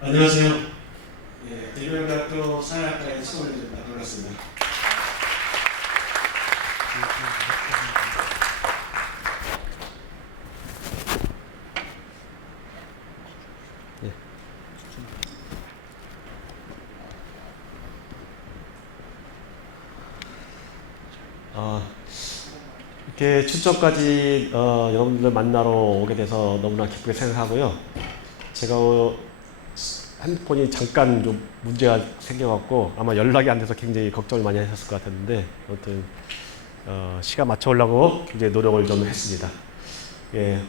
안녕하세요. 예, 대명대학교 사회학과의 최원일입니다. 반갑습니다. 예. 이렇게 출전까지 여러분들 만나러 오게 돼서 너무나 기쁘게 생각하고요. 제가 핸드폰이 잠깐 좀 문제가 생겨갖고 아마 연락이 안 돼서 굉장히 걱정을 많이 하셨을 것 같았는데 아무튼 시간 맞춰오려고 이제 노력을 좀 했습니다. 예.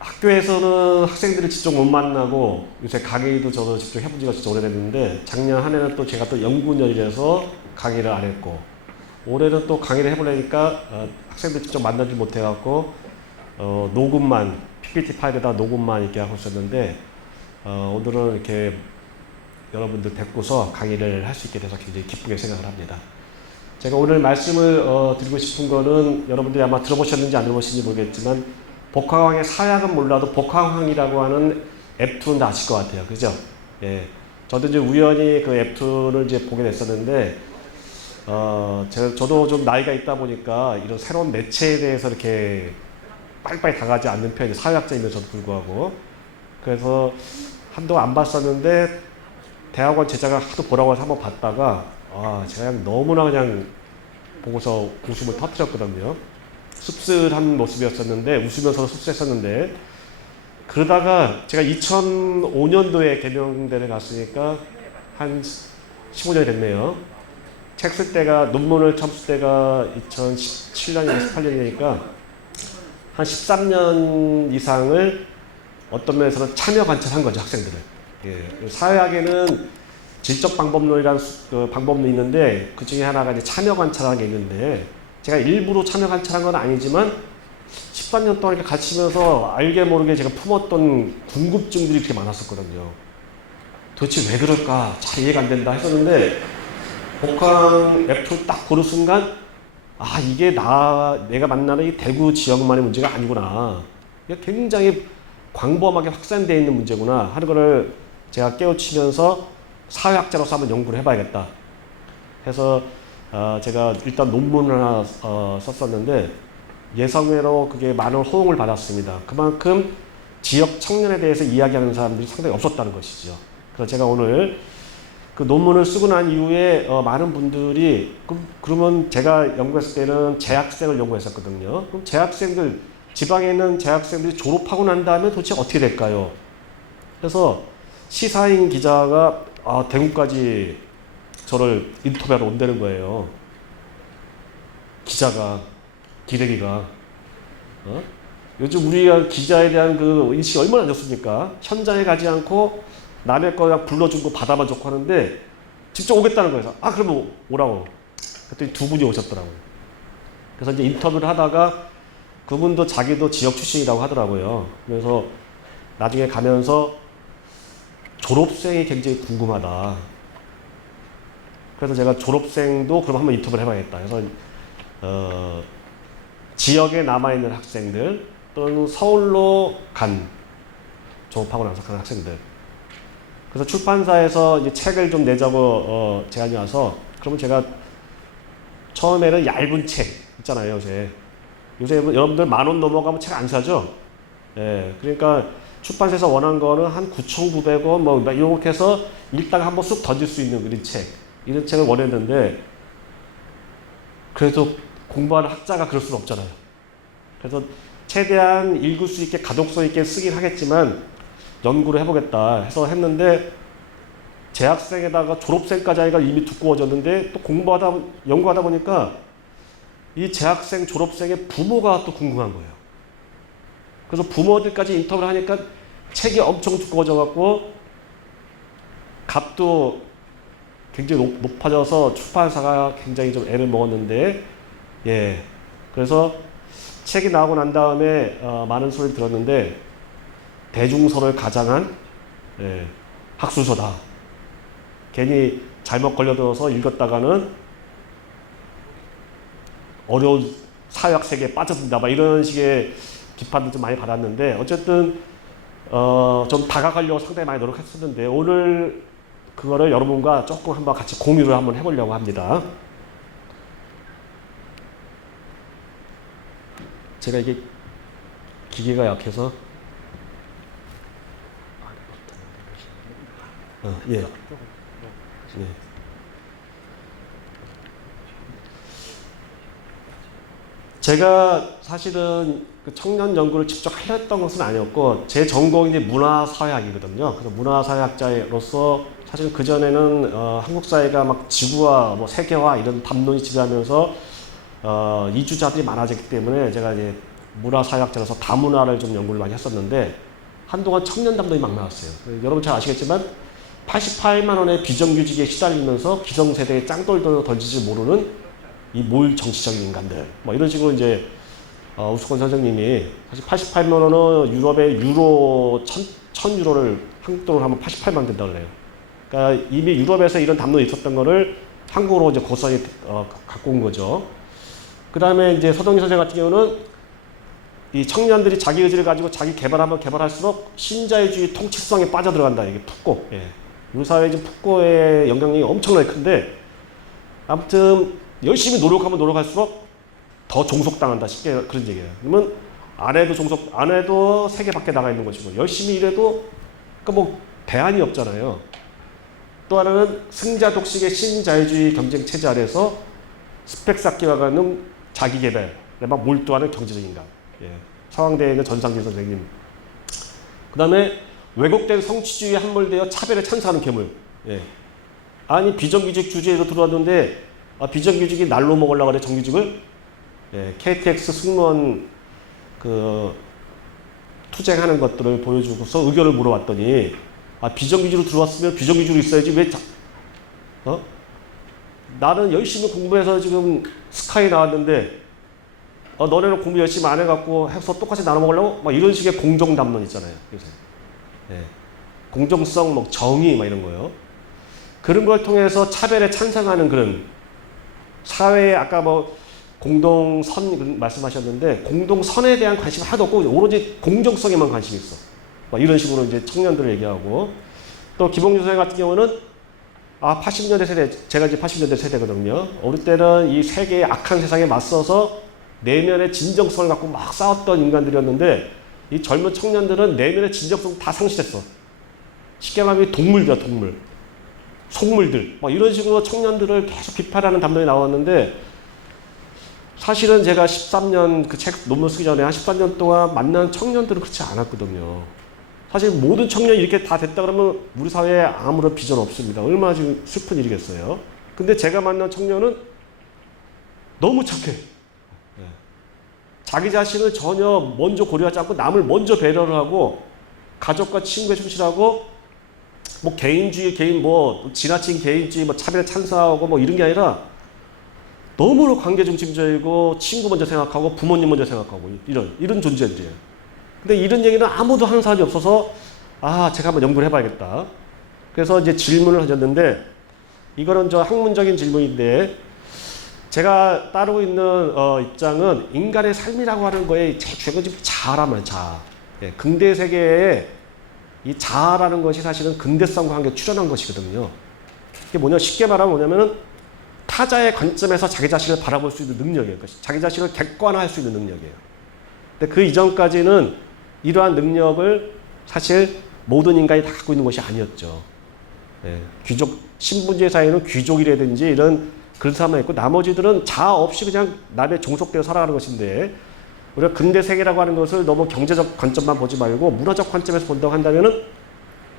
학교에서는 학생들을 직접 못 만나고 요새 강의도 저도 직접 해본 지가 진짜 오래됐는데 작년 한 해는 또 제가 또 연구년이라서 강의를 안 했고 올해는 또 강의를 해보려니까 학생들 직접 만나지 못해갖고 녹음만 PPT 파일에다 녹음만 이렇게 하고 있었는데 오늘은 이렇게 여러분들 뵙고서 강의를 할 수 있게 돼서 굉장히 기쁘게 생각을 합니다. 제가 오늘 말씀을 드리고 싶은 거는 여러분들이 아마 들어보셨는지 안 들어보셨는지 모르겠지만 복화왕의 사약은 몰라도 복화왕이라고 하는 웹툰도 아실 것 같아요. 그죠? 예. 저도 이제 우연히 그 웹툰을 이제 보게 됐었는데, 저도 좀 나이가 있다 보니까 이런 새로운 매체에 대해서 이렇게 빨리빨리 다가가지 않는 편이에요. 사회학자이면서도 불구하고. 그래서 한동안 안 봤었는데, 대학원 제자가 하도 보라고 해서 한번 봤다가, 제가 그냥 너무나 그냥 보고서 웃음을 터뜨렸거든요. 씁쓸한 모습이었었는데 웃으면서 씁쓸했었는데 그러다가 제가 2005년도에 개명대를 갔으니까 한 15년이 됐네요. 책 쓸 때가 논문을 처음 쓸 때가 2017년이나 18년이니까 한 13년 이상을 어떤 면에서는 참여 관찰한 거죠, 학생들을. 예. 사회학에는 질적 방법론이라는 그 방법론이 있는데 그 중에 하나가 이제 참여 관찰하는 게 있는데 제가 일부러 참여 관찰한 건 아니지만 13년 동안 이렇게 가르치면서 알게 모르게 제가 품었던 궁금증들이 그렇게 많았었거든요. 도대체 왜 그럴까? 잘 이해가 안 된다 했었는데 복항 앱을 딱 보는 순간 이게 내가 만나는 이 대구 지역만의 문제가 아니구나. 이게 굉장히 광범하게 확산되어 있는 문제구나 하는 거를 제가 깨우치면서 사회학자로서 한번 연구를 해봐야겠다 해서 제가 일단 논문을 하나 썼었는데 예상외로 그게 많은 호응을 받았습니다. 그만큼 지역 청년에 대해서 이야기하는 사람들이 상당히 없었다는 것이죠. 그래서 제가 오늘 그 논문을 쓰고 난 이후에 많은 분들이 그러면 제가 연구했을 때는 재학생을 연구했었거든요. 그럼 재학생들 지방에 있는 재학생들이 졸업하고 난 다음에 도대체 어떻게 될까요? 그래서 시사인 기자가 대구까지 저를 인터뷰하러 온다는 거예요. 기레기가. 요즘 우리가 기자에 대한 그 인식이 얼마나 안 좋습니까? 현장에 가지 않고 남의 거 그냥 불러준 거 받아만 좋고 하는데 직접 오겠다는 거예요. 그러면 오라고. 그랬더니 두 분이 오셨더라고요. 그래서 이제 인터뷰를 하다가 그분도 자기도 지역 출신이라고 하더라고요. 그래서 나중에 가면서 졸업생이 굉장히 궁금하다. 그래서 제가 졸업생도 그럼 한번 인터뷰를 해봐야겠다. 그래서 지역에 남아있는 학생들 또는 서울로 졸업하고 나서 간 학생들. 그래서 출판사에서 이제 책을 좀 내자고 제안이 와서 그러면 제가 처음에는 얇은 책 있잖아요. 요새 여러분들 10,000원 넘어가면 책 안 사죠? 예, 그러니까 출판사에서 원한 거는 한 9,900원 뭐 이렇게 해서 읽다가 한번 쑥 던질 수 있는 이런 책을 원했는데 그래도 공부하는 학자가 그럴 수는 없잖아요. 그래서 최대한 읽을 수 있게 가독성 있게 쓰긴 하겠지만 연구를 해보겠다 해서 했는데 재학생에다가 졸업생까지 하니까 이미 두꺼워졌는데 또 연구하다 보니까 이 재학생 졸업생의 부모가 또 궁금한 거예요. 그래서 부모들까지 인터뷰를 하니까 책이 엄청 두꺼워져 갖고 값도 굉장히 높아져서 출판사가 굉장히 좀 애를 먹었는데 그래서 책이 나오고 난 다음에 많은 소리를 들었는데 대중선을 가장한 학술서다. 괜히 잘못 걸려들어서 읽었다가는 어려운 사회학 세계에 빠져든다. 이런 식의 비판도 좀 많이 받았는데 어쨌든 좀 다가가려고 상당히 많이 노력했었는데 오늘 그거를 여러분과 조금 한번 같이 공유를 한번 해보려고 합니다. 제가 이게 기계가 약해서 예. 예. 제가 사실은 그 청년 연구를 직접 하였던 것은 아니었고 제 전공이 이제 문화사회학이거든요. 그래서 문화사회학자로서 사실 그 전에는 한국 사회가 막 지구화, 뭐 세계화 이런 담론이 지배하면서 이주자들이 많아졌기 때문에 제가 이제 문화사회학자로서 다문화를 좀 연구를 많이 했었는데 한동안 청년 담론이 막 나왔어요. 여러분 잘 아시겠지만 88만 원의 비정규직에 시달리면서 기성세대의 짱돌도 던지지 모르는 이 몰 정치적인 인간들 뭐 이런 식으로 이제 우스콘 선생님이 사실 88만 원은 유럽의 유로 1000유로를 한국 돈으로 하면 88만 된다 그래요. 그러니까 이미 유럽에서 이런 담론이 있었던 거를 한국으로 이제 고스란히 갖고 온 거죠. 그 다음에 이제 서동기 선생 같은 경우는 이 청년들이 자기 의지를 가지고 자기 개발하면 개발할수록 신자유주의 통치성에 빠져들어간다. 이게 푸꼬. 예. 우리 사회에 지금 푸꼬의 영향력이 엄청나게 큰데 아무튼 열심히 노력하면 노력할수록 더 종속당한다. 쉽게 그런 얘기예요. 그러면 안 해도 세계 밖에 나가 있는 것이고 열심히 일해도 그러니까 뭐 대안이 없잖아요. 또 하나는 승자 독식의 신자유주의 경쟁 체제 아래서 스펙 쌓기와 같은 자기 개발에 막 몰두하는 경제적 인간. 예. 서강대에 있는 전상진 선생님. 그 다음에 왜곡된 성취주의에 함몰되어 차별에 찬사하는 괴물. 예. 아니 비정규직 주제로 들어왔는데 비정규직이 날로 먹으려고 그래 정규직을. 예. KTX 승무원 그 투쟁하는 것들을 보여주고서 의견을 물어봤더니 비정규직으로 들어왔으면 비정규직으로 있어야지 왜 나는 열심히 공부해서 지금 스카이 나왔는데 너네는 공부 열심히 안 해갖고 해서 똑같이 나눠 먹으려고 막 이런 식의 공정 담론 있잖아요. 예. 공정성, 뭐 정의 막 이런 거요. 그런 걸 통해서 차별에 찬성하는 그런 사회에 아까 뭐 공동선 말씀하셨는데 공동선에 대한 관심이 하나도 없고 오로지 공정성에만 관심이 있어. 막 이런 식으로 이제 청년들을 얘기하고 또 김홍준 선생 같은 경우는 80년대 세대, 제가 이제 80년대 세대거든요. 어릴 때는 이 세계의 악한 세상에 맞서서 내면의 진정성을 갖고 막 싸웠던 인간들이었는데 이 젊은 청년들은 내면의 진정성 다 상실했어. 쉽게 말하면 동물이야, 동물. 속물들. 막 이런 식으로 청년들을 계속 비판하는 담론이 나왔는데 사실은 제가 13년 그 책 논문 쓰기 전에 한 13년 동안 만난 청년들은 그렇지 않았거든요. 사실 모든 청년이 이렇게 다 됐다 그러면 우리 사회에 아무런 비전 없습니다. 얼마나 지금 슬픈 일이겠어요. 근데 제가 만난 청년은 너무 착해. 자기 자신을 전혀 먼저 고려하지 않고 남을 먼저 배려를 하고 가족과 친구에 충실하고 뭐 개인주의, 지나친 개인주의, 뭐 차별에 찬사하고 뭐 이런 게 아니라 너무 관계 중심적이고 친구 먼저 생각하고 부모님 먼저 생각하고 이런 존재들이에요. 근데 이런 얘기는 아무도 하는 사람이 없어서 제가 한번 연구를 해봐야겠다. 그래서 이제 질문을 하셨는데 이거는 저 학문적인 질문인데 제가 따르고 있는 입장은 인간의 삶이라고 하는 거에 제일 중요한 건 자아라면 자아. 예, 근대 세계에 이 자아라는 것이 사실은 근대성과 함께 출현한 것이거든요. 이게 뭐냐 쉽게 말하면 뭐냐면은 타자의 관점에서 자기 자신을 바라볼 수 있는 능력이에요. 자기 자신을 객관화할 수 있는 능력이에요. 근데 그 이전까지는 이러한 능력을 사실 모든 인간이 다 갖고 있는 것이 아니었죠. 예, 귀족, 신분제 사회는 귀족이라든지 이런 그런 사람만 있고 나머지들은 자아 없이 그냥 남의 종속되어 살아가는 것인데 우리가 근대 세계라고 하는 것을 너무 경제적 관점만 보지 말고 문화적 관점에서 본다고 한다면은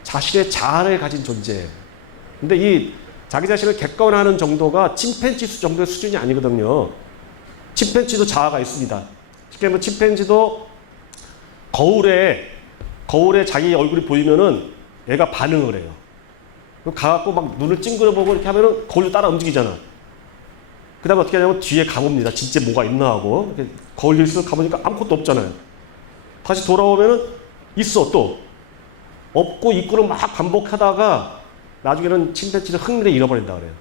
자신의 자아를 가진 존재예요. 근데 이 자기 자신을 객관화하는 정도가 침팬지 정도의 수준이 아니거든요. 침팬지도 자아가 있습니다. 쉽게 말하면 침팬지도 거울에 자기 얼굴이 보이면은 얘가 반응을 해요. 가갖고 막 눈을 찡그려보고 이렇게 하면은 거울로 따라 움직이잖아. 그 다음에 어떻게 하냐면 뒤에 가봅니다. 진짜 뭐가 있나 하고. 거울 쓱 가보니까 아무것도 없잖아요. 다시 돌아오면은 있어 또. 없고 있고를 막 반복하다가 나중에는 침팬지를 흥미를 잃어버린다 그래요.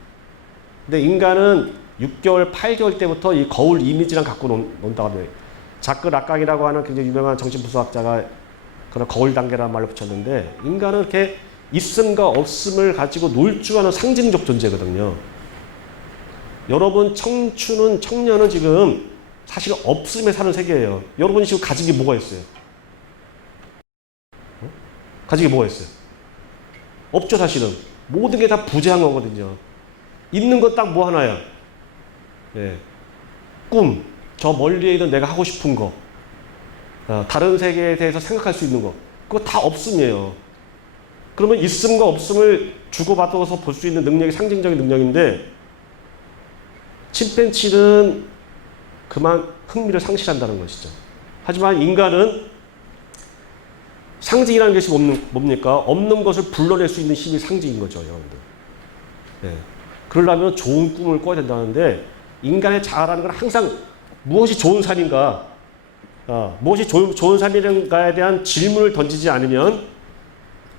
근데 인간은 6개월, 8개월 때부터 이 거울 이미지랑 갖고 논다고 합니다. 자크 락강이라고 하는 굉장히 유명한 정신분석학자가 그런 거울 단계라는 말로 붙였는데 인간은 이렇게 있음과 없음을 가지고 놀 줄 아는 상징적 존재거든요. 여러분 청년은 지금 사실 없음에 사는 세계예요. 여러분이 지금 가진 게 뭐가 있어요? 가진 게 뭐가 있어요? 없죠 사실은. 모든 게 다 부재한 거거든요. 있는 건 딱 뭐 하나야? 예. 꿈, 저 멀리에 있는 내가 하고 싶은 거, 다른 세계에 대해서 생각할 수 있는 거, 그거 다 없음이에요. 그러면 있음과 없음을 주고받아서 볼 수 있는 능력이 상징적인 능력인데 침팬지는 그만 흥미를 상실한다는 것이죠. 하지만 인간은 상징이라는 것이 뭡니까? 없는 것을 불러낼 수 있는 힘이 상징인 거죠, 여러분들. 네. 그러려면 좋은 꿈을 꿔야 된다는데 인간의 자아라는 건 항상 무엇이 좋은 삶인가, 무엇이 좋은 삶인가에 대한 질문을 던지지 않으면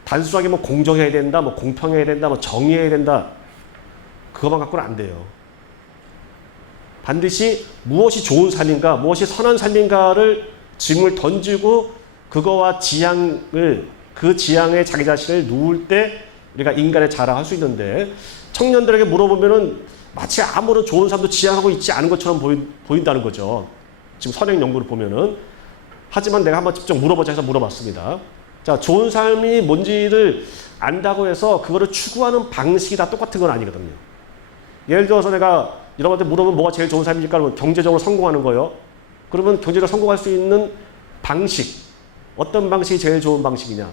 단순하게 뭐 공정해야 된다, 뭐 공평해야 된다, 뭐 정의해야 된다, 그것만 갖고는 안 돼요. 반드시 무엇이 좋은 삶인가, 무엇이 선한 삶인가를 질문을 던지고 그거와 그 지향에 자기 자신을 누울 때 우리가 인간의 자아를 할 수 있는데 청년들에게 물어보면은 마치 아무런 좋은 삶도 지향하고 있지 않은 것처럼 보인다는 거죠. 지금 선행 연구를 보면은. 하지만 내가 한번 직접 물어보자 해서 물어봤습니다. 자, 좋은 삶이 뭔지를 안다고 해서 그거를 추구하는 방식이 다 똑같은 건 아니거든요. 예를 들어서 내가 여러분한테 물어보면 뭐가 제일 좋은 삶입니까? 그러면 경제적으로 성공하는 거요. 그러면 경제적으로 성공할 수 있는 방식, 어떤 방식이 제일 좋은 방식이냐?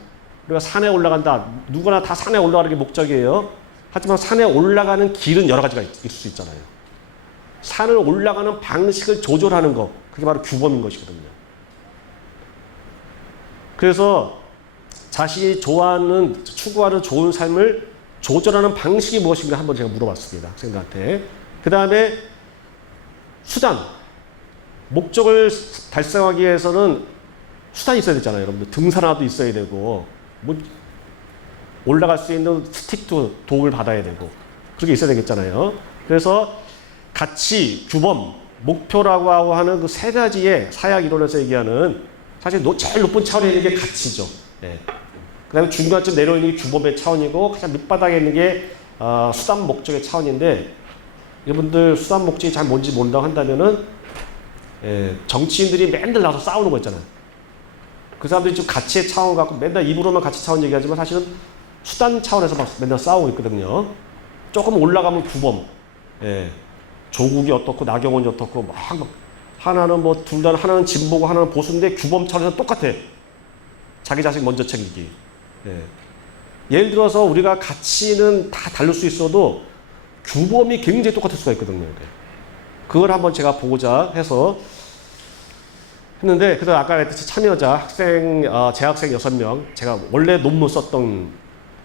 우리가 산에 올라간다. 누구나 다 산에 올라가는 게 목적이에요. 하지만 산에 올라가는 길은 여러 가지가 있을 수 있잖아요. 산을 올라가는 방식을 조절하는 거, 그게 바로 규범인 것이거든요. 그래서 자신이 좋아하는, 추구하는 좋은 삶을 조절하는 방식이 무엇인가 한번 제가 물어봤습니다. 학생들한테. 그 다음에 수단, 목적을 달성하기 위해서는 수단이 있어야 되잖아요. 여러분들 등산화도 있어야 되고 뭐 올라갈 수 있는 스틱도 도움을 받아야 되고 그렇게 있어야 되겠잖아요. 그래서 가치, 규범, 목표라고 하는 그 세 가지의 사약 이론에서 얘기하는 사실 제일 높은 차원에 있는 게 가치죠. 네. 그 다음에 중간쯤 내려오는 게 규범의 차원이고 가장 밑바닥에 있는 게 수단 목적의 차원인데 여러분들 수단 목적이 잘 뭔지 모른다고 한다면은 정치인들이 맨날 나와서 싸우는 거 있잖아요. 그 사람들이 지금 가치의 차원 갖고 맨날 입으로만 가치 차원 얘기하지만 사실은 수단 차원에서 막 맨날 싸우고 있거든요. 조금 올라가면 규범, 조국이 어떻고 나경원이 어떻고 막 하나는 뭐 둘 다 하나는 진보고 하나는 보수인데 규범 차원에서 똑같아. 자기 자식 먼저 챙기기. 예를 들어서 우리가 가치는 다 다를 수 있어도 규범이 굉장히 똑같을 수가 있거든요. 그걸 한번 제가 보고자 해서 했는데, 그래서 아까 했듯이 참여자, 재학생 6명, 제가 원래 논문 썼던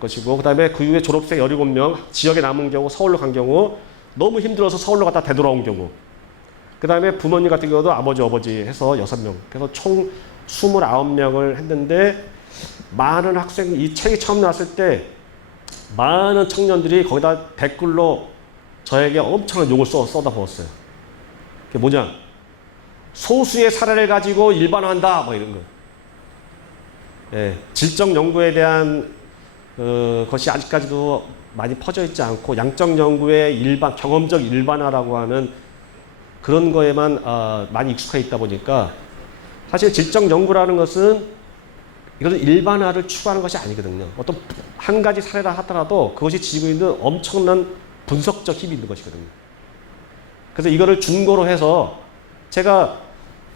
것이고, 그 다음에 그 이후에 졸업생 17명, 지역에 남은 경우, 서울로 간 경우, 너무 힘들어서 서울로 갔다 되돌아온 경우, 그 다음에 부모님 같은 경우도 아버지 해서 6명, 그래서 총 29명을 했는데, 많은 학생, 이 책이 처음 나왔을 때, 많은 청년들이 거기다 댓글로 저에게 엄청난 욕을 쏟아부었어요. 그게 뭐냐? 소수의 사례를 가지고 일반화한다, 뭐 이런 거. 질적 연구에 대한 것이 아직까지도 많이 퍼져 있지 않고 양적 연구의 경험적 일반화라고 하는 그런 거에만 많이 익숙해 있다 보니까 사실 질적 연구라는 것은 이것은 일반화를 추구하는 것이 아니거든요. 어떤 한 가지 사례라 하더라도 그것이 지니고 있는 엄청난 분석적 힘이 있는 것이거든요. 그래서 이거를 중고로 해서 제가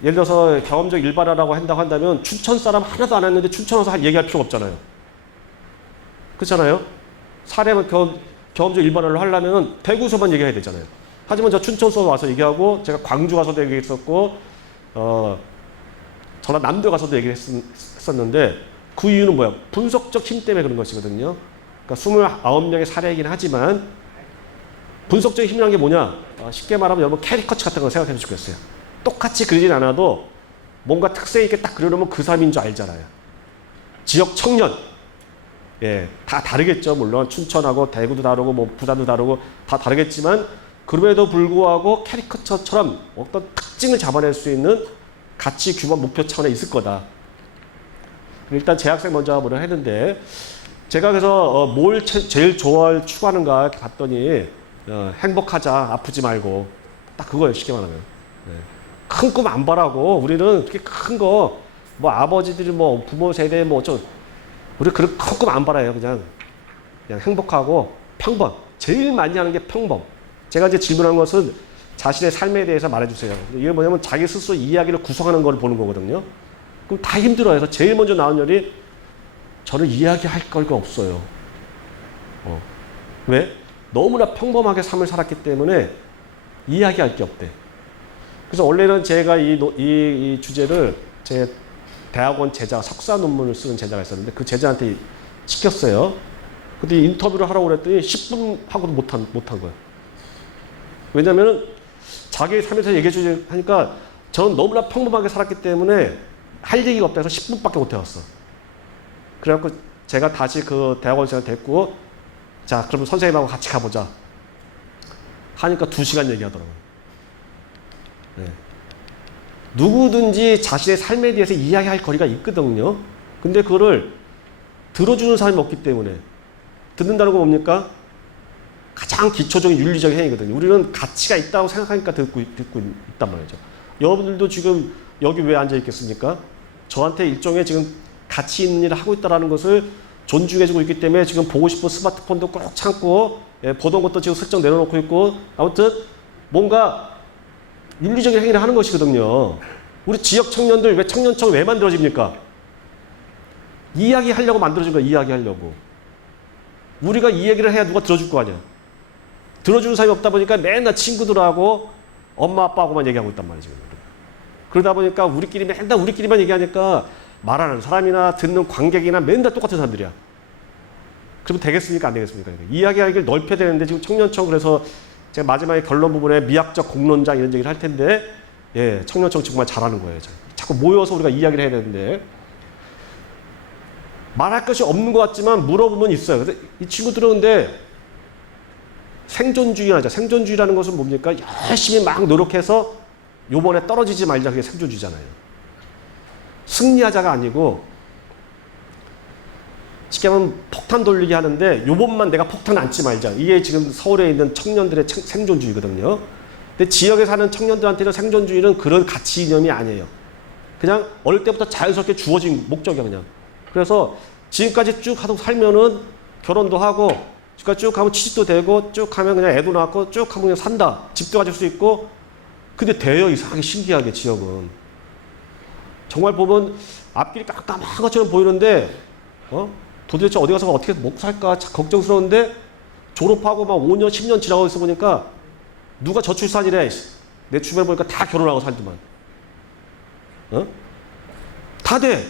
예를 들어서 경험적 일반화라고 한다고 한다면 춘천 사람 하나도 안 했는데 춘천 와서 얘기할 필요가 없잖아요. 그렇잖아요. 사례만 경험적 일반화를 하려면 대구에서만 얘기해야 되잖아요. 하지만 저 춘천서 와서 얘기하고 제가 광주 가서도 얘기했었고 전라남도 가서도 얘기했었는데 그 이유는 뭐야? 분석적 힘 때문에 그런 것이거든요. 그러니까 29명의 사례이긴 하지만 분석적인 힘이라는 게 뭐냐? 쉽게 말하면 여러분 캐리커처 같은 거 생각해 주시겠어요? 똑같이 그리진 않아도 뭔가 특색 있게 딱 그려놓으면 그 사람인 줄 알잖아요. 지역 청년. 다 다르겠죠. 물론 춘천하고 대구도 다르고 뭐 부산도 다르고 다 다르겠지만 그럼에도 불구하고 캐리커처처럼 어떤 특징을 잡아낼 수 있는 가치, 규범, 목표 차원에 있을 거다. 일단 재학생 먼저 뭐라 했는데 제가 그래서 뭘 제일 추구하는가 이렇게 봤더니 행복하자, 아프지 말고 딱 그거예요. 쉽게 말하면. 네. 큰 꿈 안 바라고 우리는 그렇게 큰 거 뭐 아버지들이 뭐 부모 세대 뭐 어쩌 우리 그런 큰 꿈 안 바라요. 그냥 행복하고 평범. 제일 많이 하는 게 평범. 제가 이제 질문한 것은 자신의 삶에 대해서 말해주세요. 이게 뭐냐면 자기 스스로 이야기를 구성하는 걸 보는 거거든요. 그럼 다 힘들어요. 그래서 제일 먼저 나온 열이 저는 이야기할 거가 없어요. 왜? 너무나 평범하게 삶을 살았기 때문에 이야기할 게 없대. 그래서 원래는 제가 이 주제를 제 대학원 제자, 석사 논문을 쓰는 제자가 있었는데 그 제자한테 시켰어요. 근데 인터뷰를 하라고 그랬더니 10분 하고도 못한 거예요. 왜냐면은 자기 삶에서 얘기해 주지 하니까 저는 너무나 평범하게 살았기 때문에 할 얘기가 없다 해서 10분밖에 못 해왔어. 그래갖고 제가 다시 그 대학원생을 데리고 자, 그러면 선생님하고 같이 가보자. 하니까 2시간 얘기하더라고요. 네. 누구든지 자신의 삶에 대해서 이야기할 거리가 있거든요. 근데 그거를 들어주는 사람이 없기 때문에 듣는다는 건 뭡니까? 가장 기초적인 윤리적인 행위거든요. 우리는 가치가 있다고 생각하니까 듣고 있단 말이죠. 여러분들도 지금 여기 왜 앉아 있겠습니까? 저한테 일종의 지금 가치 있는 일을 하고 있다는 것을 존중해주고 있기 때문에 지금 보고 싶은 스마트폰도 꼭 참고 보던 것도 지금 슬쩍 내려놓고 있고 아무튼 뭔가 윤리적인 행위를 하는 것이거든요. 우리 지역 청년들 왜 청년청 왜 만들어집니까? 이야기하려고 만들어진 거야. 이야기하려고. 우리가 이 얘기를 해야 누가 들어줄 거 아니야. 들어주는 사람이 없다 보니까 맨날 친구들하고 엄마 아빠하고만 얘기하고 있단 말이죠. 그러다 보니까 맨날 우리끼리만 얘기하니까 말하는 사람이나 듣는 관객이나 맨날 똑같은 사람들이야. 그러면 되겠습니까? 안 되겠습니까? 이야기하기를 넓혀야 되는데 지금 청년청 그래서 제가 마지막에 결론 부분에 미학적 공론장 이런 얘기를 할 텐데 예, 청년청 정말 잘하는 거예요. 자꾸 모여서 우리가 이야기를 해야 되는데 말할 것이 없는 것 같지만 물어보면 있어요. 그래서 이 친구들은 근데 생존주의를 하죠. 생존주의라는 것은 뭡니까? 열심히 막 노력해서 요번에 떨어지지 말자. 그게 생존주의잖아요. 승리하자가 아니고 쉽게 하면 폭탄 돌리기 하는데 요번만 내가 폭탄 안지 말자. 이게 지금 서울에 있는 청년들의 생존주의거든요. 근데 지역에 사는 청년들한테는 생존주의는 그런 가치 이념이 아니에요. 그냥 어릴 때부터 자연스럽게 주어진 목적이야 그냥. 그래서 지금까지 쭉 하고 살면은 결혼도 하고 지금까지 쭉 하면 취직도 되고 쭉 하면 그냥 애도 낳고 쭉 하면 그냥 산다. 집도 가질 수 있고 근데 돼요. 이상하게 신기하게 지역은. 정말 보면 앞길이 깜깜한 것처럼 보이는데 도대체 어디 가서 어떻게 먹고 살까 걱정스러운데 졸업하고 막 5년 10년 지나고 있어 보니까 누가 저출산이래. 내 주변에 보니까 다 결혼하고 살더만. 다 돼.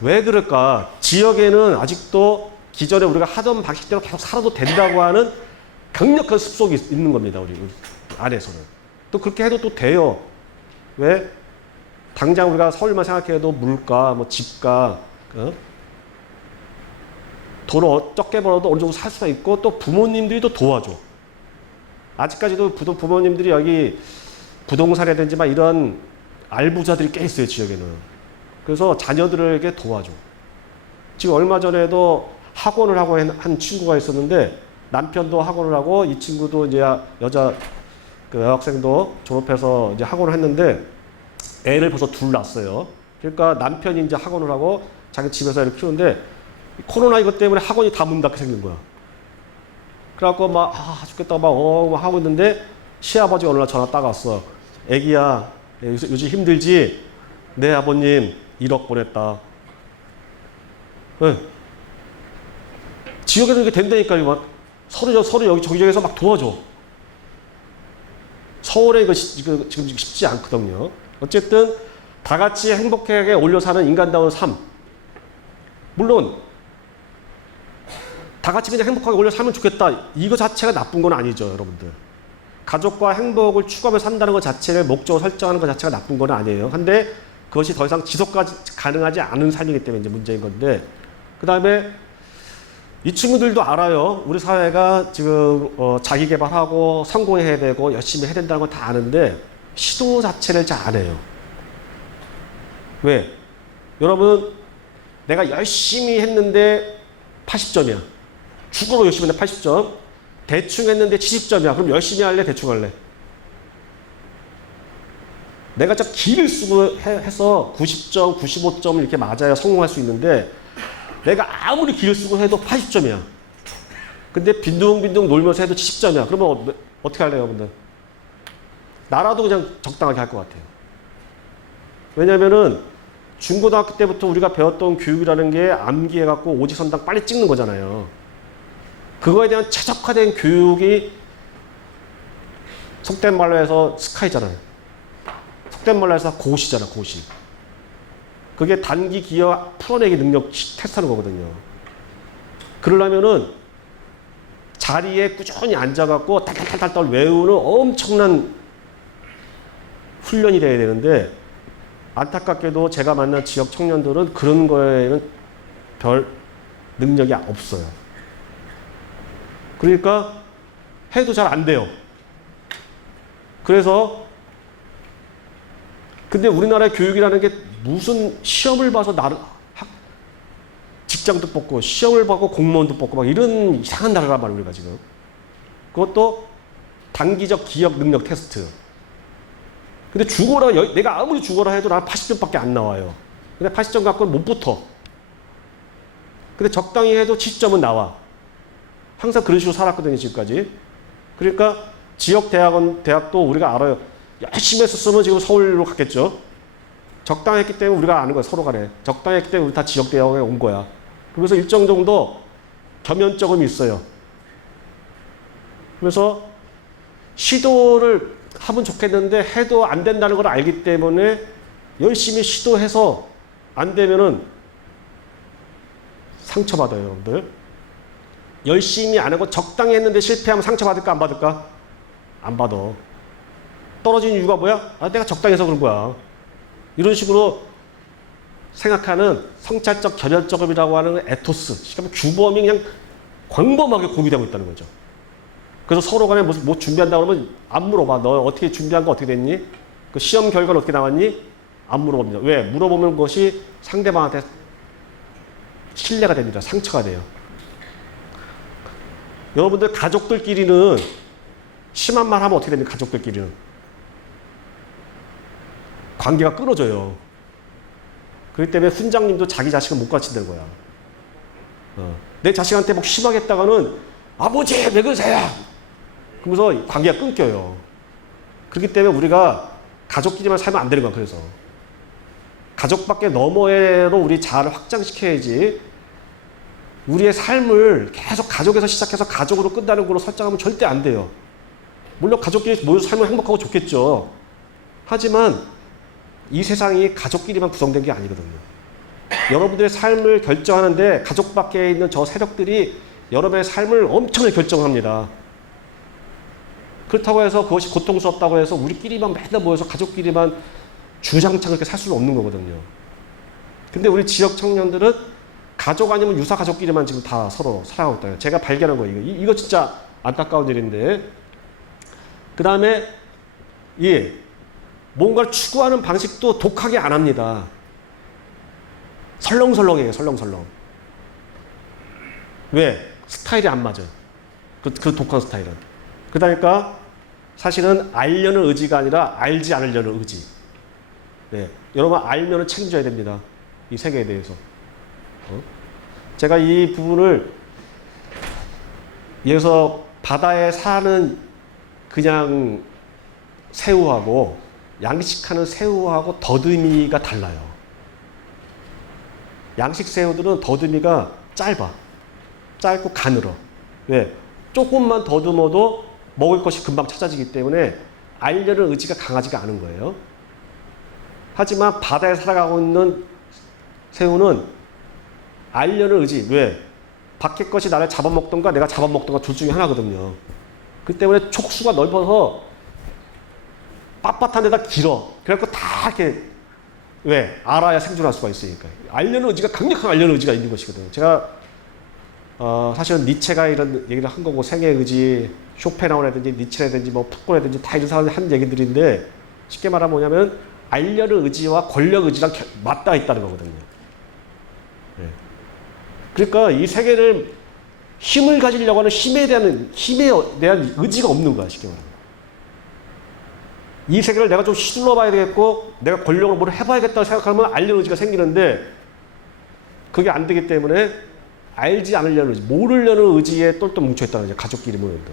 왜 그럴까? 지역에는 아직도 기존에 우리가 하던 방식대로 계속 살아도 된다고 하는 강력한 습속이 있는 겁니다. 우리 안에서는. 또 그렇게 해도 또 돼요. 왜? 당장 우리가 서울만 생각해도 물가, 뭐 집가, 돈을 적게 벌어도 어느 정도 살 수가 있고 또 부모님들이 또 도와줘. 아직까지도 부모님들이 여기 부동산이라든지 막 이런 알부자들이 꽤 있어요, 지역에는. 그래서 자녀들에게 도와줘. 지금 얼마 전에도 학원을 하고 한 친구가 있었는데 남편도 학원을 하고 이 친구도 이제 여자 그 여학생도 졸업해서 이제 학원을 했는데 애를 벌써 둘 낳았어요. 그러니까 남편이 이제 학원을 하고 자기 집에서 애를 키우는데 코로나 이것 때문에 학원이 다 문 닫게 생긴 거야. 그래갖고 막 죽겠다 막 하고 있는데 시아버지가 어느 날 전화 딱 왔어. 애기야 요즘 힘들지? 네 아버님 1억 보냈다. 네. 지역에는 이렇게 된다니까요. 막 서로 여기 저기저기서 막 도와줘. 서울에 이거 지금 쉽지 않거든요. 어쨌든 다 같이 행복하게 올려 사는 인간다운 삶. 물론 다 같이 그냥 행복하게 올려 살면 좋겠다. 이거 자체가 나쁜 건 아니죠, 여러분들. 가족과 행복을 추구하며 산다는 것 자체를 목적으로 설정하는 것 자체가 나쁜 건 아니에요. 근데 그것이 더 이상 지속 가능하지 않은 삶이기 때문에 이제 문제인 건데, 그 다음에 이 친구들도 알아요. 우리 사회가 지금 자기 개발하고 성공해야 되고 열심히 해야 된다는 건 다 아는데 시도 자체를 잘 안 해요. 왜? 여러분 내가 열심히 했는데 80점이야. 죽어도 열심히 했는데 80점. 대충 했는데 70점이야. 그럼 열심히 할래? 대충 할래? 내가 진짜 기를 쓰고 해서 90점, 95점 이렇게 맞아야 성공할 수 있는데 내가 아무리 기를 쓰고 해도 80점이야. 근데 빈둥빈둥 놀면서 해도 70점이야. 그러면 어떻게 할래요, 여러분들? 나라도 그냥 적당하게 할 것 같아요. 왜냐면은 중고등학교 때부터 우리가 배웠던 교육이라는 게 암기해갖고 오직선당 빨리 찍는 거잖아요. 그거에 대한 최적화된 교육이 속된 말로 해서 스카이잖아요. 속된 말로 해서 고시잖아, 고시. 그게 단기 기억 풀어내기 능력 테스트하는 거거든요. 그러려면은 자리에 꾸준히 앉아갖고 탈탈탈탈 외우는 엄청난 훈련이 돼야 되는데 안타깝게도 제가 만난 지역 청년들은 그런 거에는 별 능력이 없어요. 그러니까 해도 잘 안 돼요. 그래서 근데 우리나라의 교육이라는 게 무슨 시험을 봐서 직장도 뽑고 시험을 보고 공무원도 뽑고 막 이런 이상한 나라란 말이에요, 우리가 지금. 그것도 단기적 기억 능력 테스트. 근데 죽어라, 내가 아무리 죽어라 해도 난 80점밖에 안 나와요. 근데 80점 갖고는 못 붙어. 근데 적당히 해도 70점은 나와. 항상 그런 식으로 살았거든요, 지금까지. 그러니까 지역 대학도 우리가 알아요. 열심히 했었으면 지금 서울로 갔겠죠. 적당했기 때문에 우리가 아는 거야, 서로 간에. 적당했기 때문에 우리 다 지역 대학에 온 거야. 그래서 일정 정도 겸연쩍음이 있어요. 그래서 시도를 하면 좋겠는데 해도 안 된다는 걸 알기 때문에 열심히 시도해서 안 되면은 상처받아요, 여러분들. 열심히 안 하고 적당히 했는데 실패하면 상처받을까, 안 받을까? 안 받아. 떨어진 이유가 뭐야? 아, 내가 적당히 해서 그런 거야. 이런 식으로 생각하는 성찰적 겸연쩍음이라고 하는 에토스, 그러니까 규범이 그냥 광범하게 공유되고 있다는 거죠. 그래서 서로 간에 뭐 준비한다고 하면 안 물어봐. 너 어떻게 준비한 거 어떻게 됐니? 그 시험 결과는 어떻게 나왔니? 안 물어봅니다. 왜? 물어보면 것이 상대방한테 신뢰가 됩니다. 상처가 돼요. 여러분들 가족들끼리는 심한 말 하면 어떻게 됩니까? 가족들끼리는. 관계가 끊어져요. 그렇기 때문에 훈장님도 자기 자식을 못 가르친다는 거야. 내 자식한테 뭐 심하게 했다가는 아버지 왜 그러세요? 그러면서 관계가 끊겨요. 그렇기 때문에 우리가 가족끼리만 살면 안 되는 거야. 그래서 가족밖에 너머로 우리 자아를 확장시켜야지 우리의 삶을 계속 가족에서 시작해서 가족으로 끝나는 걸로 설정하면 절대 안 돼요. 물론 가족끼리 모여서 살면 행복하고 좋겠죠. 하지만 이 세상이 가족끼리만 구성된 게 아니거든요. 여러분들의 삶을 결정하는데 가족 밖에 있는 저 세력들이 여러분의 삶을 엄청나게 결정합니다. 그렇다고 해서 그것이 고통스럽다고 해서 우리끼리만 맨날 모여서 가족끼리만 주장창 그렇게 살 수는 없는 거거든요. 근데 우리 지역 청년들은 가족 아니면 유사 가족끼리만 지금 다 서로 살아가고 있다. 제가 발견한 거예요. 이거 진짜 안타까운 일인데. 그 다음에 뭔가를 추구하는 방식도 독하게 안 합니다. 설렁설렁해요. 설렁설렁. 왜? 스타일이 안 맞아요. 그 독한 스타일은. 그러니까 사실은 알려는 의지가 아니라 알지 않으려는 의지. 네. 여러분 알면은 책임져야 됩니다. 이 세계에 대해서. 제가 이 부분을 예서 바다에 사는 그냥 새우하고 양식하는 새우하고 더듬이가 달라요. 양식 새우들은 더듬이가 짧고 가늘어. 왜? 조금만 더듬어도 먹을 것이 금방 찾아지기 때문에 알려는 의지가 강하지가 않은 거예요. 하지만 바다에 살아가고 있는 새우는 알려는 의지. 왜? 밖에 것이 나를 잡아먹던가 내가 잡아먹던가 둘 중에 하나거든요. 그 때문에 촉수가 넓어서 빳빳한 데다 길어. 그래갖고 다 이렇게 왜? 알아야 생존할 수가 있으니까. 알려는 의지가 강력한 알려는 의지가 있는 것이거든요. 제가 사실은 니체가 이런 얘기를 한 거고 생의 의지, 쇼펜하우라든지 니체라든지 뭐 푸코라든지 다 이런 사람들이 한 얘기들인데 쉽게 말하면 뭐냐면 알려는 의지와 권력 의지랑 맞닿아 있다는 거거든요. 네. 그러니까 이 세계를 힘을 가지려고 하는 힘에 대한 의지가 없는 거야, 쉽게 말하면. 이 세계를 내가 좀 휘둘러 봐야 되겠고, 내가 권력으로 뭘 해봐야겠다고 생각하면 알려는 의지가 생기는데, 그게 안 되기 때문에 알지 않으려는 의지, 모르려는 의지에 똘똘 뭉쳐있다는 거죠, 가족끼리 모여도.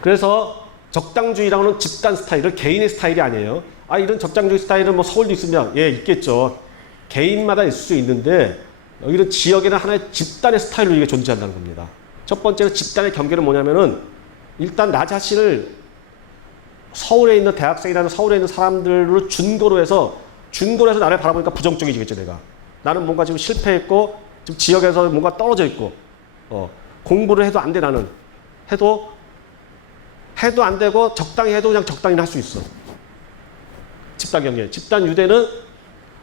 그래서 적당주의라고 하는 집단 스타일은 개인의 스타일이 아니에요. 아, 이런 적당주의 스타일은 뭐 서울도 있으면, 예, 있겠죠. 개인마다 있을 수 있는데, 이런 지역에는 하나의 집단의 스타일로 이게 존재한다는 겁니다. 첫 번째는 집단의 경계는 뭐냐면은, 일단 나 자신을 서울에 있는 대학생이라는 서울에 있는 사람들로 준거로 해서 나를 바라보니까 부정적이겠죠, 내가. 나는 뭔가 지금 실패했고, 지금 지역에서 뭔가 떨어져 있고, 공부를 해도 안 돼, 나는. 해도 안 되고, 적당히 해도 그냥 적당히 할 수 있어. 집단 경계. 집단 유대는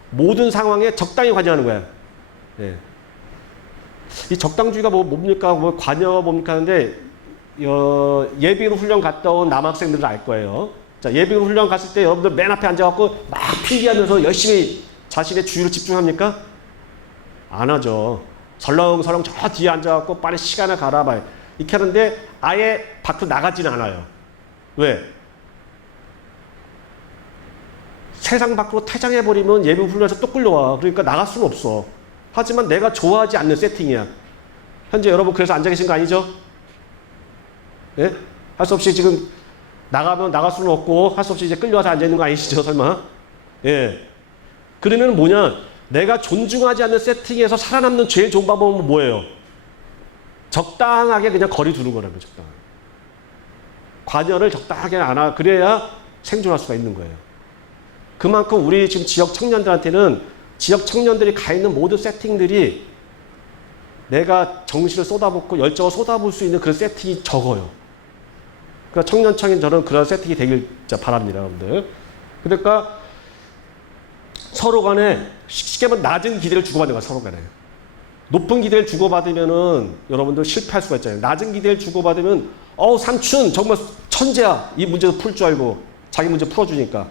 모든 상황에 적당히 관여하는 거야. 예. 이 적당주의가 뭡니까? 관여가 뭡니까? 하는데, 예비로 훈련 갔다 온 남학생들은 알 거예요. 자, 예비로 훈련 갔을 때 여러분들 맨 앞에 앉아갖고 막 필기하면서 열심히 자신의 주의를 집중합니까? 안 하죠. 설렁설렁 저 뒤에 앉아갖고 빨리 시간을 갈아봐요. 이렇게 하는데 아예 밖으로 나가지는 않아요. 왜? 세상 밖으로 퇴장해버리면 예비 훈련에서 또 끌려와. 그러니까 나갈 수는 없어. 하지만 내가 좋아하지 않는 세팅이야. 현재 여러분 그래서 앉아 계신 거 아니죠? 예? 할 수 없이 지금 나가면 나갈 수는 없고 할 수 없이 이제 끌려와서 앉아 있는 거 아니시죠, 설마? 예. 그러면 뭐냐? 내가 존중하지 않는 세팅에서 살아남는 제일 좋은 방법은 뭐예요? 적당하게 그냥 거리 두는 거라면 적당하게. 관여를 적당하게 안 하고 그래야 생존할 수가 있는 거예요. 그만큼 우리 지금 지역 청년들한테는 지역 청년들이 가 있는 모든 세팅들이 내가 정신을 쏟아붓고 열정을 쏟아부을 수 있는 그런 세팅이 적어요. 그러니까 청년청인 저는 그런 세팅이 되길 바랍니다, 여러분들. 그러니까 서로 간에 쉽게 말하면 낮은 기대를 주고받는 거야, 서로 간에. 높은 기대를 주고받으면은 여러분들 실패할 수가 있잖아요. 낮은 기대를 주고받으면 삼촌 정말 천재야. 이 문제도 풀 줄 알고 자기 문제 풀어주니까.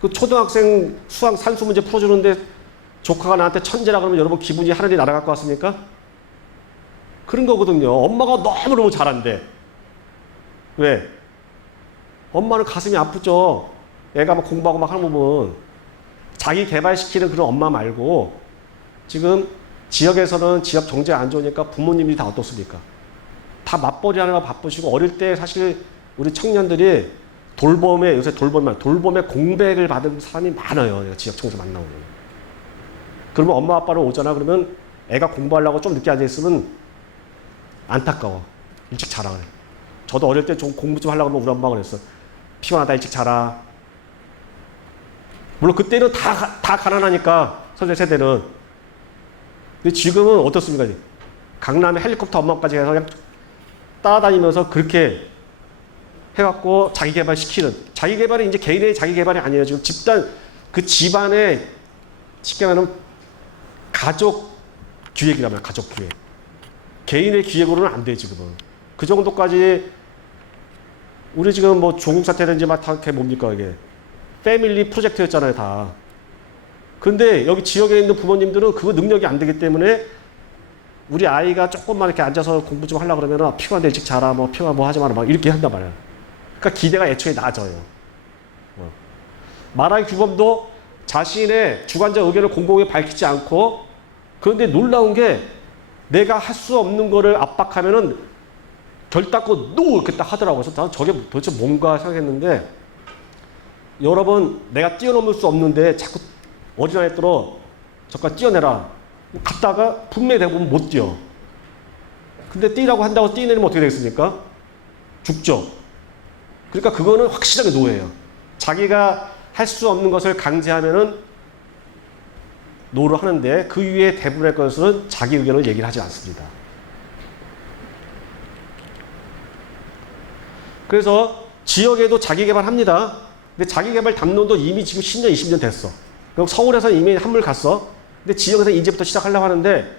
그 초등학생 수학 산수 문제 풀어주는데 조카가 나한테 천재라 그러면 여러분 기분이 하늘이 날아갈 것 같습니까? 그런 거거든요. 엄마가 너무너무 잘한대. 왜? 엄마는 가슴이 아프죠. 애가 막 공부하고 막 하는 부분. 자기 개발시키는 그런 엄마 말고 지금 지역에서는 지역 경제가 안 좋으니까 부모님들이 다 어떻습니까? 다 맞벌이 하느라 바쁘시고 어릴 때 사실 우리 청년들이 요새 돌봄에 공백을 받은 사람이 많아요. 지역 청소 만나오면. 그러면 엄마 아빠는 오잖아. 그러면 애가 공부하려고 좀 늦게 앉아있으면 안타까워. 일찍 자라 그래. 저도 어릴 때 좀 공부 좀 하려고 하면 우리 엄마가 그랬어. 피곤하다 일찍 자라. 물론 그때는 다 가난하니까 선생 세대는. 근데 지금은 어떻습니까? 강남에 헬리콥터 엄마까지 해서 그냥 따라다니면서 그렇게 해갖고 자기 개발시키는. 자기 개발이 이제 개인의 자기 개발이 아니에요. 지금 그 집안의 쉽게 말하면 가족 기획이란 말이야. 가족 기획. 개인의 기획으로는 안 돼, 지금은. 그 정도까지 우리 지금 뭐 조국 사태든지 막 다 그게 뭡니까, 이게. 패밀리 프로젝트였잖아요, 다. 근데 여기 지역에 있는 부모님들은 그거 능력이 안 되기 때문에 우리 아이가 조금만 이렇게 앉아서 공부 좀 하려고 그러면 피곤한데 일찍 자라, 피곤한 하지 마라, 막 이렇게 한단 말이야. 그러니까 기대가 애초에 낮아요. 말하기 규범도 자신의 주관적 의견을 공공에 밝히지 않고 그런데 놀라운 게 내가 할 수 없는 거를 압박하면은 결단코 NO! 이렇게 딱 하더라고요. 그래서 나는 저게 도대체 뭔가 생각했는데 여러분 내가 뛰어넘을 수 없는데 자꾸 어린아이 들어 잠깐 뛰어내라. 갔다가 분명히 대부분 못 뛰어. 근데 뛰라고 한다고 뛰내리면 어떻게 되겠습니까? 죽죠. 그러니까 그거는 확실하게 노예예요. 자기가 할 수 없는 것을 강제하면은 노를 하는데 그 위에 대부분의 것은 자기 의견을 얘기를 하지 않습니다. 그래서 지역에도 자기 개발합니다. 근데 자기 개발 담론도 이미 지금 10년, 20년 됐어. 그리고 서울에서 이미 한물 갔어. 근데 지역에서 이제부터 시작하려고 하는데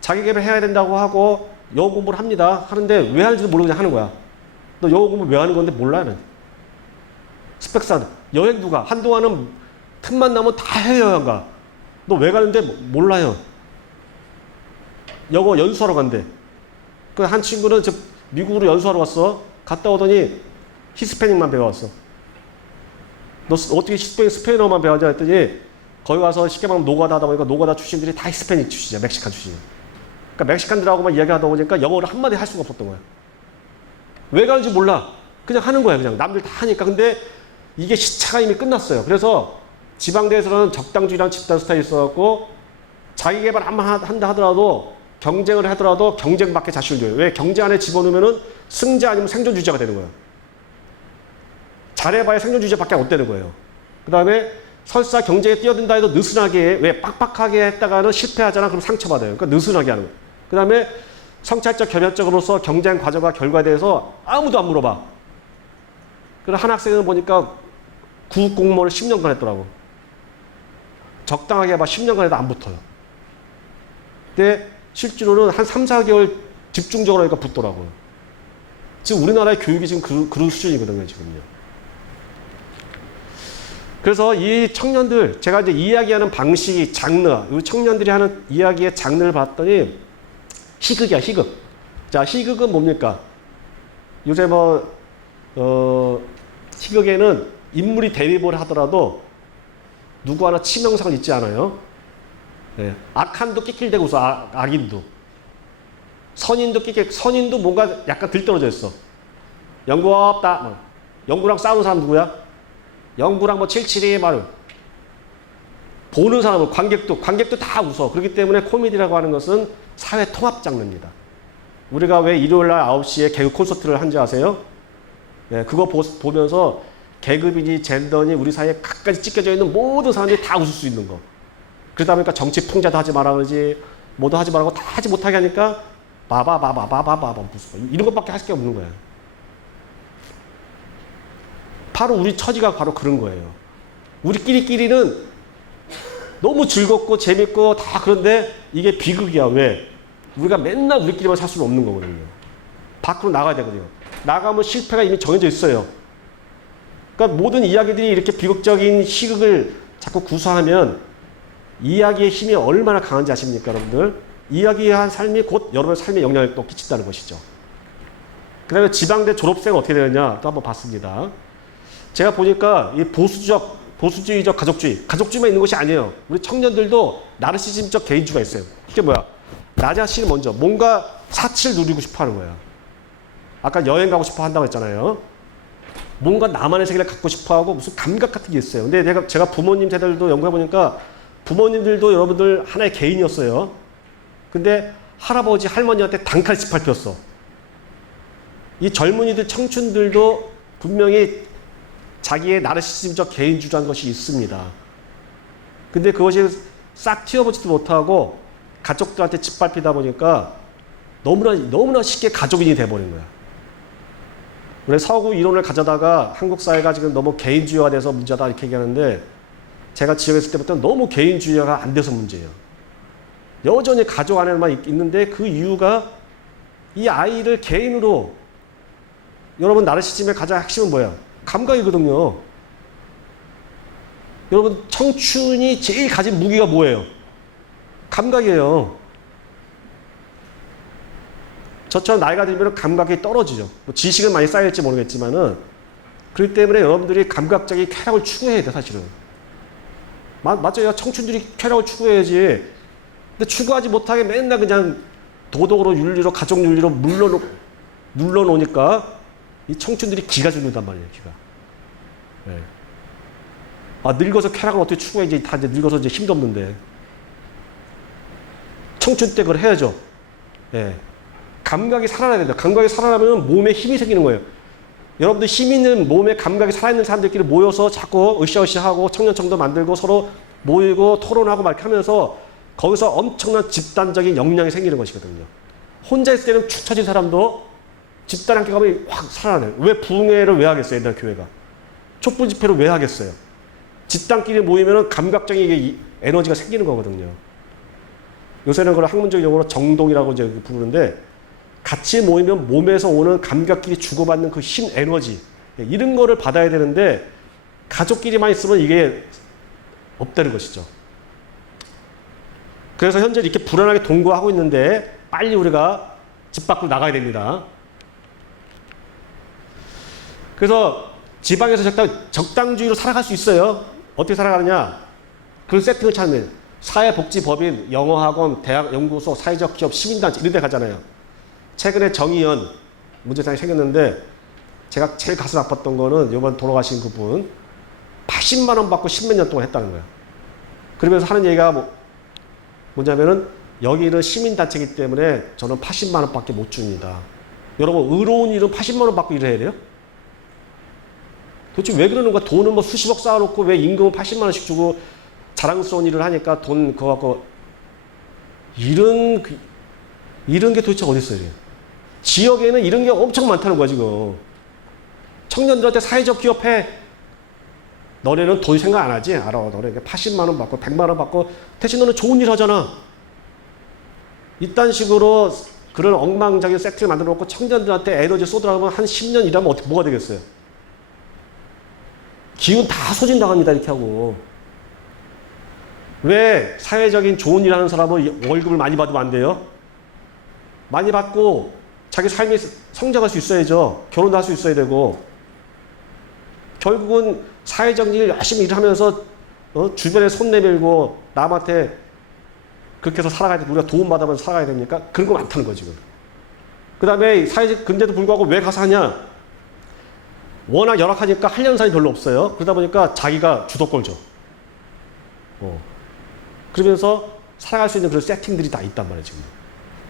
자기 개발 해야 된다고 하고 영어 공부를 합니다. 하는데 왜 하는지도 모르고 그냥 하는 거야. 너 영어 공부 왜 하는 건데 몰라? 스펙산 여행 누가? 한동안은 틈만 나면 다 해외여행 가. 너 왜 가는데? 몰라요. 영어 연수하러 간대. 그 한 친구는 미국으로 연수하러 갔어. 갔다 오더니 히스패닉만 배워왔어. 너 어떻게 스페인어만 배워하자 했더니 거기 와서 쉽게 말하면 노가다 하다 보니까 노가다 출신들이 다 히스패닉 출신이야. 멕시칸 출신. 그러니까 멕시칸들하고만 이야기하다 보니까 영어를 한마디 할 수가 없었던 거야. 왜 가는지 몰라. 그냥 하는 거야. 그냥 남들 다 하니까. 근데 이게 시차가 이미 끝났어요. 그래서 지방대에서는 적당주의라는 집단 스타일이 있어갖고 자기 개발 한다 하더라도 경쟁을 하더라도 경쟁밖에 자신을 줘요. 왜? 경쟁 안에 집어넣으면은 승자 아니면 생존주의자가 되는 거예요. 잘해봐야 생존주의자밖에 못 되는 거예요. 그 다음에 설사 경쟁에 뛰어든다 해도 느슨하게, 왜? 빡빡하게 했다가는 실패하잖아. 그럼 상처받아요. 그러니까 느슨하게 하는 거예요. 그 다음에 성찰적 겸연적으로서 경쟁 과정과 결과에 대해서 아무도 안 물어봐. 그래서 한 학생은 보니까 구급 공무원을 10년간 했더라고. 적당하게 해봐 10년간 해도 안 붙어요. 근데 실제로는 한 3, 4개월 집중적으로 하니까 붙더라고요. 지금 우리나라의 교육이 지금 그런 수준이거든요, 지금요. 그래서 이 청년들, 제가 이제 이야기하는 방식이 장르, 우리 청년들이 하는 이야기의 장르를 봤더니 희극이야, 희극. 자, 희극은 뭡니까? 요새 희극에는 인물이 대립을 하더라도 누구 하나 치명상을 잊지 않아요. 네. 악한도 끽낄대고 웃어, 악인도. 선인도 뭔가 약간 들떨어져 있어. 영구 없다. 영구랑 싸우는 사람 누구야? 영구랑 칠칠이 보는 사람은 관객도 다 웃어. 그렇기 때문에 코미디라고 하는 것은 사회 통합 장르입니다. 우리가 왜 일요일날 9시에 개그 콘서트를 한지 아세요? 네, 그거 보면서 계급이니 젠더니 우리 사이에 각가지 찢겨져 있는 모든 사람들이 다 웃을 수 있는 거. 그러다 보니까 정치 풍자도 하지 마라 그러지, 뭐도 하지 말라고 다 하지 못하게 하니까 이런 것밖에 할 게 없는 거예요. 바로 우리 처지가 바로 그런 거예요. 우리끼리는 너무 즐겁고 재밌고 다 그런데 이게 비극이야. 왜? 우리가 맨날 우리끼리만 살 수는 없는 거거든요. 밖으로 나가야 되거든요. 나가면 실패가 이미 정해져 있어요. 그러니까 모든 이야기들이 이렇게 비극적인 희극을 자꾸 구사하면 이야기의 힘이 얼마나 강한지 아십니까, 여러분들? 이야기한 삶이 곧 여러분의 삶에 영향을 또 끼친다는 것이죠. 그 다음에 지방대 졸업생은 어떻게 되느냐 또 한번 봤습니다. 제가 보니까 이 보수주의적 가족주의만 있는 것이 아니에요. 우리 청년들도 나르시즘적 개인주의가 있어요. 그게 뭐야? 나 자신이 먼저 뭔가 사치를 누리고 싶어 하는 거야. 아까 여행 가고 싶어 한다고 했잖아요. 뭔가 나만의 세계를 갖고 싶어 하고 무슨 감각 같은 게 있어요. 근데 제가 부모님 세대들도 연구해보니까 부모님들도 여러분들 하나의 개인이었어요. 근데 할아버지, 할머니한테 단칼 짓밟혔어. 이 젊은이들, 청춘들도 분명히 자기의 나르시즘적 개인주의라는 것이 있습니다. 근데 그것이 싹 튀어보지도 못하고 가족들한테 짓밟히다 보니까 너무나 쉽게 가족인이 돼버린 거야. 우리 서구 이론을 가져다가 한국 사회가 지금 너무 개인주의화 돼서 문제다 이렇게 얘기하는데 제가 지역에 있을 때부터 너무 개인주의화가 안 돼서 문제예요. 여전히 가족 안에만 있는데 그 이유가 이 아이를 개인으로 여러분 나르시즘의 가장 핵심은 뭐야? 감각이거든요. 여러분 청춘이 제일 가진 무기가 뭐예요? 감각이에요. 저처럼 나이가 들면 감각이 떨어지죠. 뭐 지식은 많이 쌓일지 모르겠지만은 그렇기 때문에 여러분들이 감각적인 쾌락을 추구해야 돼 사실은. 맞아요. 청춘들이 쾌락을 추구해야지. 근데 추구하지 못하게 맨날 그냥 도덕으로 윤리로 가족 윤리로 눌러놓으니까 이 청춘들이 기가 죽는단 말이에요. 기가. 네. 늙어서 쾌락을 어떻게 추구해야지. 다 이제 늙어서 이제 힘도 없는데. 청춘 때 그걸 해야죠. 네. 감각이 살아나야 된다. 감각이 살아나면 몸에 힘이 생기는 거예요. 여러분들 힘 있는 몸에 감각이 살아있는 사람들끼리 모여서 자꾸 으쌰으쌰하고 청년청도 만들고 서로 모이고 토론하고 막 이렇게 하면서 거기서 엄청난 집단적인 역량이 생기는 것이거든요. 혼자 있을 때는 축 처진 사람도 집단 함께 가면 확 살아나요. 왜 부흥회를 왜 하겠어요? 옛날 교회가. 촛불 집회를 왜 하겠어요? 집단끼리 모이면 감각적인 이게 에너지가 생기는 거거든요. 요새는 그걸 학문적인 용어로 정동이라고 이제 부르는데 같이 모이면 몸에서 오는 감각끼리 주고받는 그 힘, 에너지 이런 거를 받아야 되는데 가족끼리만 있으면 이게 없다는 것이죠. 그래서 현재 이렇게 불안하게 동거하고 있는데 빨리 우리가 집 밖으로 나가야 됩니다. 그래서 지방에서 적당주의로 살아갈 수 있어요. 어떻게 살아가느냐? 그 세팅을 찾는 사회복지법인, 영어학원, 대학, 연구소, 사회적 기업, 시민단체 이런 데 가잖아요. 최근에 정의연 문제상이 생겼는데 제가 제일 가슴 아팠던 거는 이번 돌아가신 그분 80만 원 받고 10몇 년 동안 했다는 거예요. 그러면서 하는 얘기가 뭐냐면은 여기는 시민단체이기 때문에 저는 80만 원밖에 못 줍니다. 여러분 의로운 일은 80만 원 받고 일을 해야 돼요? 도대체 왜 그러는 거야? 돈은 뭐 수십억 쌓아놓고 왜 임금을 80만 원씩 주고 자랑스러운 일을 하니까 돈 그거 갖고 이런 게 도대체 어디 있어요? 지역에는 이런 게 엄청 많다는 거야 지금. 청년들한테 사회적 기업해. 너네는 돈 생각 안 하지? 알아. 너네 80만 원 받고 100만 원 받고 대신 너는 좋은 일 하잖아. 이딴 식으로 그런 엉망적인 세팅을 만들어 놓고 청년들한테 에너지 쏟으라고 하면 한 10년 일하면 어떻게 뭐가 되겠어요? 기운 다 소진당합니다 이렇게 하고. 왜 사회적인 좋은 일 하는 사람은 월급을 많이 받으면 안 돼요? 많이 받고 자기 삶이 성장할 수 있어야죠. 결혼도 할 수 있어야 되고. 결국은 사회적 일 열심히 일하면서 주변에 손 내밀고 남한테 그렇게 해서 살아가야 돼. 우리가 도움받으면서 살아가야 됩니까? 그런 거 많다는 거지. 그 다음에 사회적, 근데도 불구하고 왜 가서 하냐? 워낙 열악하니까 하려는 사람이 별로 없어요. 그러다 보니까 자기가 주도권을 줘. 그러면서 살아갈 수 있는 그런 세팅들이 다 있단 말이에요, 지금.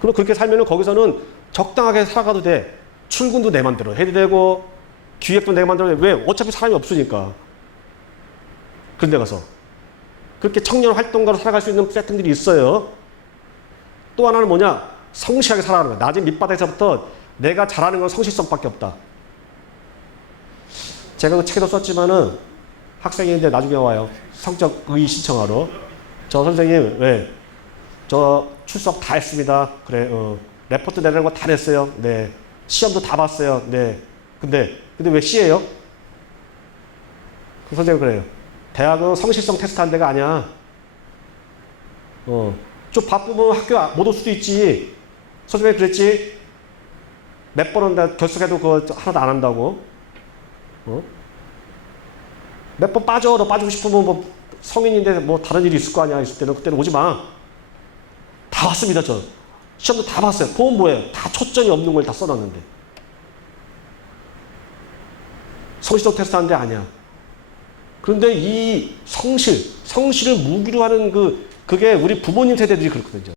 그럼 그렇게 살면은 거기서는 적당하게 살아가도 돼. 출근도 내 맘대로 해도 되고, 기획도 내 맘대로 해. 왜? 어차피 사람이 없으니까. 그런 데 가서. 그렇게 청년 활동가로 살아갈 수 있는 세팅들이 있어요. 또 하나는 뭐냐? 성실하게 살아가는 거야. 낮은 밑바닥에서부터 내가 잘하는 건 성실성밖에 없다. 제가 그 책에도 썼지만은 학생인데 나중에 와요. 성적 의의 신청하러. 저 선생님, 왜? 저 출석 다 했습니다. 그래, 레포트 내는 거 다 냈어요. 네. 시험도 다 봤어요. 네. 근데 왜 C예요? 그 선생님 그래요. 대학은 성실성 테스트 하는 데가 아니야. 좀 바쁘면 학교 못 올 수도 있지. 선생님이 그랬지? 몇 번은 다 결석해도 그거 하나도 안 한다고. 몇 번 빠져. 너 빠지고 싶으면 뭐 성인인데 뭐 다른 일이 있을 거 아니야. 있을 때는 그때는 오지 마. 다 왔습니다, 저. 시험도 다 봤어요. 보면 뭐예요? 다 초점이 없는 걸 다 써놨는데. 성실성 테스트 하는 데 아니야. 그런데 이 성실을 무기로 하는 그게 우리 부모님 세대들이 그렇거든요.